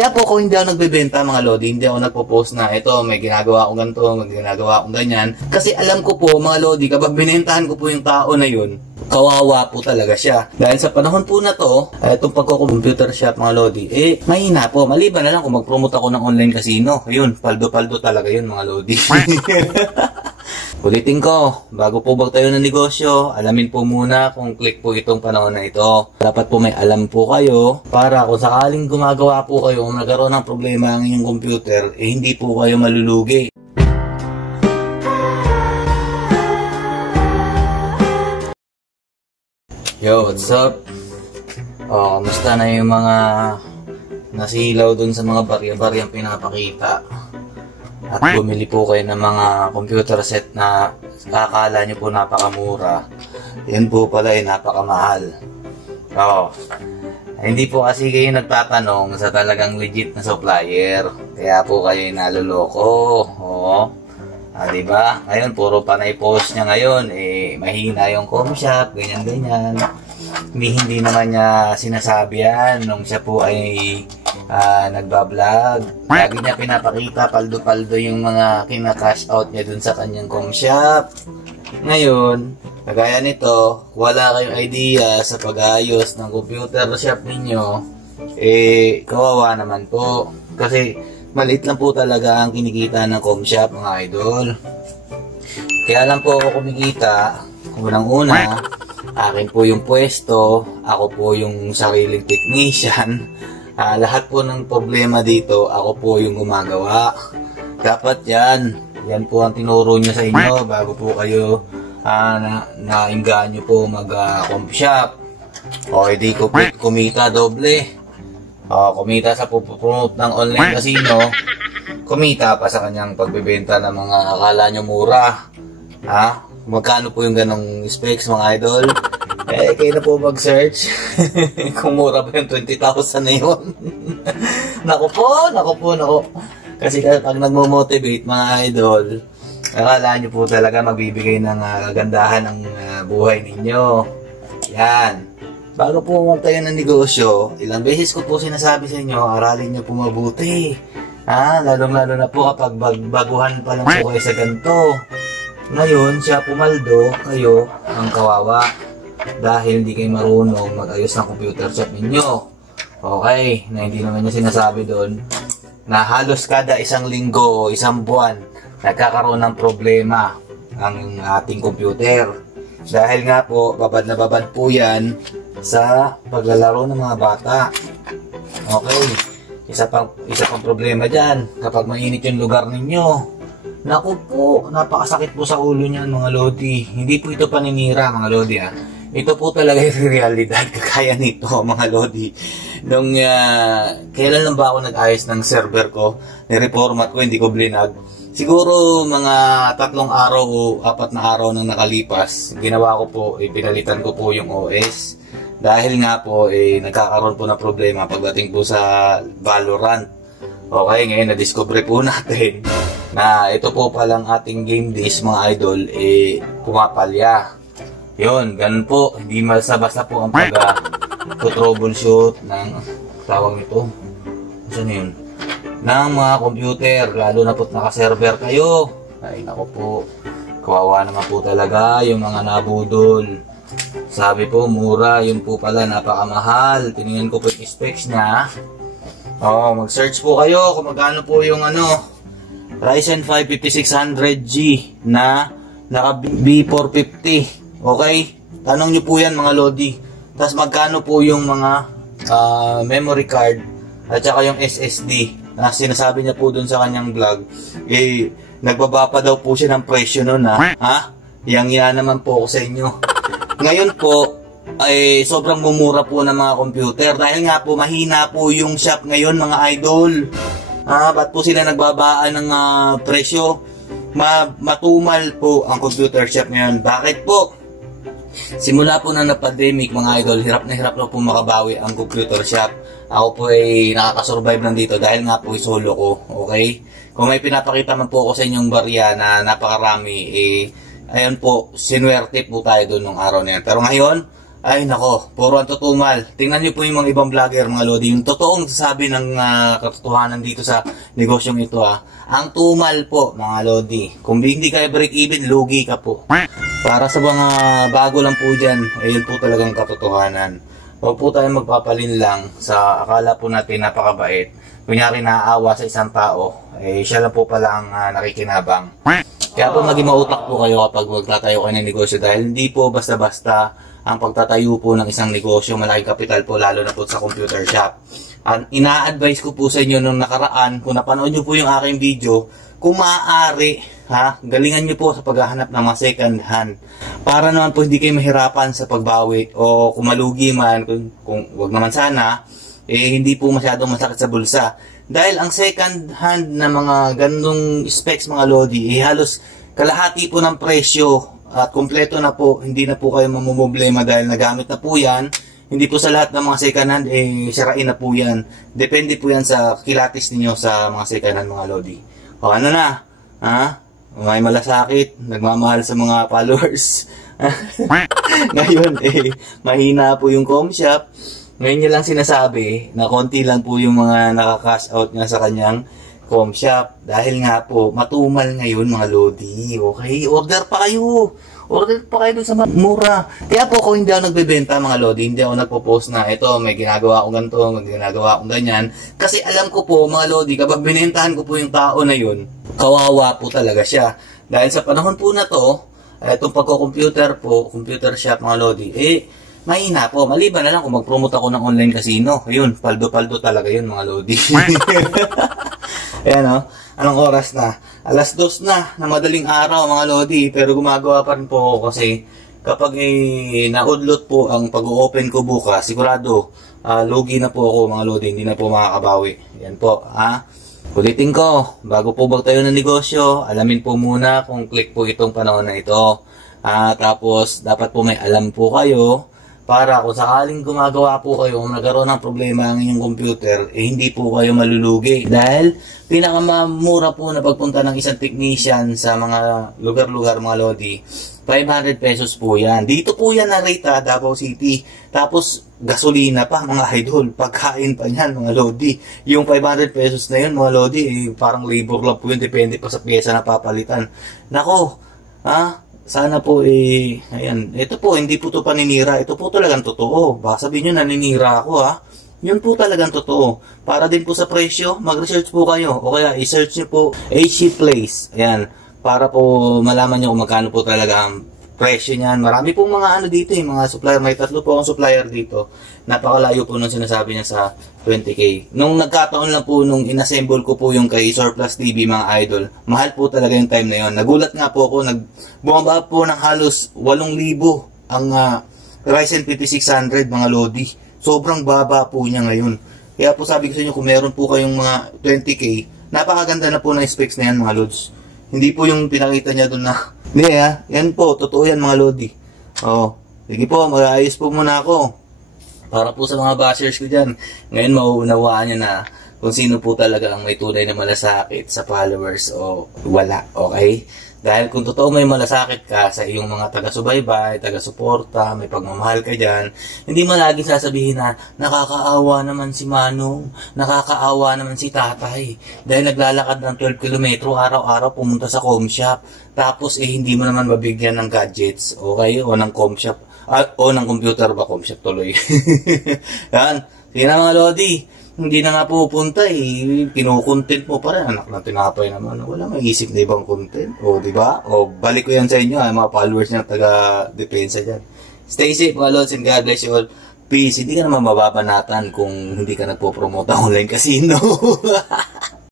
Kaya po kung hindi ako nagbebenta mga lodi, hindi ako nagpo-post na ito, may ginagawa akong ganito, may ginagawa akong ganyan. Kasi alam ko po mga lodi, kapag binentahan ko po yung tao na yun, kawawa po talaga siya. Dahil sa panahon po na to, itong pagko-computer shop mga lodi, mahina po. Maliban na lang kung mag-promote ako ng online casino. Ayun, paldo-paldo talaga yun mga lodi. Ulitin ko, bago po magtayo ng negosyo, alamin po muna kung click po itong panahon na ito. Dapat po may alam po kayo para kung sakaling gumagawa po kayo, kung nagkaroon ng problema ang inyong computer, hindi po kayo malulugi. Yo, what's up? Kamusta na yung mga nasilaw dun sa mga barya-baryang pinapakita? At bumili po kayo ng mga computer set na akala nyo po napakamura. Yan po pala ay napakamahal. Hindi po kasi kayo nagtatanong sa talagang legit na supplier. Kaya po kayo naluloko. Diba? Ngayon, puro panay post niya ngayon. Mahina yung com-shop, ganyan-ganyan. Hindi naman niya sinasabi yan nung siya po ay nagbablog. Lagi niya pinapakita paldo-paldo yung mga kina-cash out niya dun sa kanyang com-shop. Ngayon, kagaya nito, wala kayong idea sa pag-ayos ng computer shop ninyo, kawawa naman po. Kasi maliit lang po talaga ang kinikita ng com-shop mga idol. Kaya lang po ako kumikita, unang-una, akin po yung pwesto, ako po yung sariling technician. Lahat po ng problema dito, ako po yung gumagawa. Dapat yan po ang tinuro nyo sa inyo bago po kayo nainganyo po mag-comp shop. Hindi ko kumita doble. Kumita sa pupromote ng online casino, kumita pa sa kanyang pagbebenta ng mga akala nyo mura. Magkano po yung ganong specs mga idol? Kayo na po mag-search. Kung mura ba yung 20,000 na yun. Naku po. Kasi pag nagmo-motivate mga idol, akala nyo po talaga magbibigay ng kagandahan ng buhay ninyo. Yan. Bago po magtayo ng negosyo, ilang beses ko po sinasabi sa inyo, aralin nyo po mabuti. Lalong-lalo na po kapag baguhan pa lang po kayo sa ganito. Ngayon, siya pumaldo, kayo ang kawawa. Dahil hindi kayo marunong mag-ayos ng computer shop ninyo. Okay, na hindi naman niya sinasabi doon na halos kada isang linggo o isang buwan nagkakaroon ng problema ang ating computer. Dahil nga po, babad na babad po yan sa paglalaro ng mga bata. Okay, isa pang problema dyan, kapag mainit yung lugar ninyo, naku po, napakasakit po sa ulo niyan mga lodi. Hindi po ito paninira mga lodi Ito po talaga yung realidad, kaya nito mga lodi. Nung kailan lang ba ako nag-ayos ng server ko, ni-reformat ko, hindi ko blinag. Siguro mga 3 araw o 4 na araw nang nakalipas, ginawa ko po, pinalitan ko po yung OS. Dahil nga po, nagkakaroon po ng problema pagdating po sa Valorant. Okay, ngayon na-discover po natin na ito po palang ating game days mga idol, pumapalya. Yun, ganun po. Hindi basta po ang pag-troubleshoot ng tawag nito. Saan yun? Ng mga computer, lalo na po naka-server kayo. Ay, nako po. Kawawa naman po talaga yung mga nabudol. Sabi po, mura. Yun po pala, napakamahal. Tinignan ko po yung specs niya. Mag-search po kayo kung magkano po yung Ryzen 5 5600G na naka B450. Okay? Tanong nyo po yan mga lodi. Tapos magkano po yung mga memory card at saka yung SSD na sinasabi niya po dun sa kanyang vlog. Nagbaba pa daw po siya ng presyo nun Yang naman po ako sa inyo. Ngayon po, sobrang mumura po ng mga computer. Dahil nga po, mahina po yung shop ngayon mga idol. Ba't po sila nagbabaan ng presyo? Matumal po ang computer shop ngayon. Bakit po? Simula po na pandemic mga idol, hirap na po makabawi ang computer shop. Ako po ay nakakasurvive lang dito dahil nga po solo ko. Okay? Kung may pinapakita man po ako sa inyong barya na napakarami, ayun po, sinuwerte po tayo doon nung araw na yan. Pero ngayon, Ay nako, puro ang tutumal. Tingnan niyo po yung mga ibang vlogger mga lodi. Yung totoong sabi ng katotohanan dito sa negosyong ito Ang tumal po mga lodi. Kung hindi kayo break even, lugi ka po. Para sa mga bago lang po dyan, ayun po talagang katotohanan. Huwag po tayo magpapalin lang sa akala po natin napakabait. Kunyari naaawa sa isang tao, siya lang po pala ang nakikinabang. Kaya po maging mautak po kayo kapag magtatayo kayo ng negosyo dahil hindi po basta-basta ang pagtatayo po ng isang negosyo, malaking kapital po lalo na po sa computer shop. Ina-advise ko po sa inyo nung nakaraan, kung napanood nyo po yung aking video, kung maaari, galingan nyo po sa paghahanap ng mga second hand. Para naman po hindi kayo mahirapan sa pagbawi o kung malugi man, kung wag naman sana, hindi po masyadong masakit sa bulsa. Dahil ang second hand na mga ganung specs mga lodi, halos kalahati po ng presyo at kumpleto na po, hindi na po kayo mamumblema dahil nagamit na po yan. Hindi po sa lahat ng mga second hand, sirain na po yan. Depende po yan sa kilatis ninyo sa mga second hand mga lodi. O ano na? May malasakit, nagmamahal sa mga followers. Ngayon, mahina po yung com shop. Ngayon niya lang sinasabi na konti lang po yung mga nakaka-cash out niya sa kanyang com shop. Dahil nga po, matumal ngayon mga lodi. Okay? Order pa kayo. Order pa kayo sa mura. Kaya po kung hindi ako nagbebenta mga lodi, hindi ako nagpo-post na ito, may ginagawa akong ganito, may ginagawa akong ganyan. Kasi alam ko po mga lodi, kapag binentahan ko po yung tao na yun, kawawa po talaga siya. Dahil sa panahon po na to, itong pagko-computer po, computer shop mga lodi, mahina po. Maliban na lang kung mag-promote ako ng online casino. Ayun, paldo-paldo talaga yun mga lodi. Ayan anong oras na? 2:00 na madaling araw mga lodi. Pero gumagawa pa rin po ako kasi kapag naudlot po ang pag-open ko bukas, sigurado lugi na po ako mga lodi. Hindi na po makakabawi. Ayan po ulitin ko, bago po magtayo ng negosyo, alamin po muna kung click po itong panahon na ito. Tapos dapat po may alam po kayo para kung sakaling gumagawa po kayo, kung nagkaroon ng problema ang inyong computer, hindi po kayo malulugi. Dahil pinakamamura po na pagpunta ng isang technician sa mga lugar-lugar mga lodi, 500 pesos po yan. Dito po yan na rate Davao City. Tapos gasolina pa mga idol, pagkain pa yan mga lodi. Yung 500 pesos na yun mga lodi, parang labor lang po yun, depende pa sa pyesa na papalitan. Nako, sana po ayan, ito po, hindi po to paninira, ito po talagang totoo. Baka sabihin nyo, naninira ako Yun po talagang totoo. Para din po sa presyo, mag-research po kayo. O kaya, i-search nyo po HC Place. Ayan, para po malaman nyo kung magkano po talaga ang presyo niyan. Marami pong mga dito, mga supplier. May 3 po akong supplier dito. Napakalayo po nung sinasabi niya sa 20K. Nung nagkataon lang po, nung inassemble ko po yung kay Surplus TV mga idol, mahal po talaga yung time na yon. Nagulat nga po ako, bumaba po ng halos 8,000 ang Ryzen 5600 mga lodi. Sobrang baba po niya ngayon. Kaya po sabi ko sa inyo, kung meron po kayong mga 20K, napakaganda na po ng specs na yan mga lods. Hindi po yung pinakita niya doon na, hindi yan po, totoo yan mga lodi. Sige po, mag-ayos po muna ako. Para po sa mga bashers ko dyan, ngayon mauunawaan nyo na kung sino po talaga ang may tunay na malasakit sa followers o wala, okay? Dahil kung totoo may malasakit ka sa iyong mga taga-subaybay, taga-suporta, may pagmamahal ka dyan, hindi mo laging sasabihin na nakakaawa naman si Manong, nakakaawa naman si Tatay. Dahil naglalakad ng 12 kilometro araw-araw pumunta sa com shop. Tapos hindi mo naman mabigyan ng gadgets, okay? O ng com shop. O ng computer ba, com shop tuloy. Yan. Sige na mga lodi. Hindi na nga pupunta kinukontent mo pa rin. Anak ng tinapay naman. Wala maisip na ibang content. O diba? O balik ko yan sa inyo mga followers niya taga-depensa dyan. Stay safe mga lods and God bless you all. Peace. Hindi ka naman mababanatan kung hindi ka nagpo-promote ng online casino.